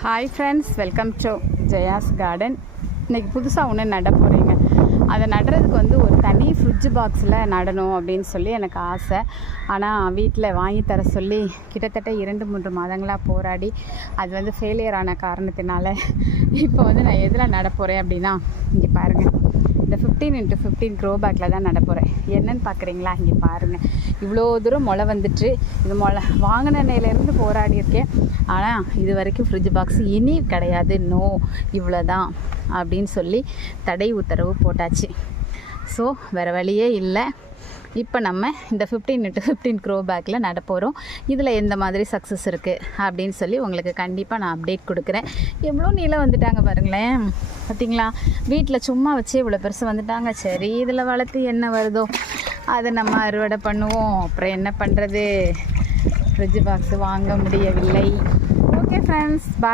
Hi friends welcome to Jaya's garden இன்றைக்கி புதுசாக ஒன்று நட போகிறீங்க அதை நடுறதுக்கு வந்து ஒரு தனி ஃப்ரிட்ஜ் பாக்ஸில் நடணும் அப்படின்னு சொல்லி எனக்கு ஆசை. ஆனால் வீட்டில் வாங்கி தர சொல்லி கிட்டத்தட்ட இரண்டு மூன்று மாதங்களாக போராடி அது வந்து ஃபெயிலியர் ஆன காரணத்தினால இப்போ வந்து நான் எதில் நட போகிறேன் அப்படின்னா இங்கே பாருங்கள் இந்த ஃபிஃப்டீன் இன்ட்டு ஃபிஃப்டீன் க்ரோ பேக்கில் தான் நட போகிறேன் என்னன்னு பார்க்குறீங்களா இங்கே பாருங்கள் இவ்வளோ தூரம் முளை வந்துட்டு இது முளை வாங்கின நிலையிலேருந்து போராடி இருக்கேன். ஆனால் இது வரைக்கும் ஃப்ரிட்ஜ் பாக்ஸ் இனி கிடையாது. நோ இவ்வளோ தான் அப்படின்னு சொல்லி தடை உத்தரவு போட்டாச்சு. ஸோ வேறு வழியே இல்லை. இப்போ நம்ம இந்த ஃபிஃப்டீன் இன்ட்டு ஃபிஃப்டீன் க்ரோ பேக்கில் நடப்போகிறோம் இதில் எந்த மாதிரி சக்ஸஸ் இருக்குது அப்படின்னு சொல்லி உங்களுக்கு கண்டிப்பாக நான் அப்டேட் கொடுக்குறேன். எவ்வளோ நீளம் வந்துட்டாங்க பாருங்களேன். பார்த்தீங்களா வீட்டில் சும்மா வச்சு இவ்வளோ பெருசு வந்துட்டாங்க. சரி இதில் வளர்த்து என்ன வருதோ? அதை நம்ம அறுவடை பண்ணுவோம். அப்புறம் என்ன பண்ணுறது ஃப்ரிட்ஜ் பாக்ஸ் வாங்க முடியவில்லை. Okay friends bye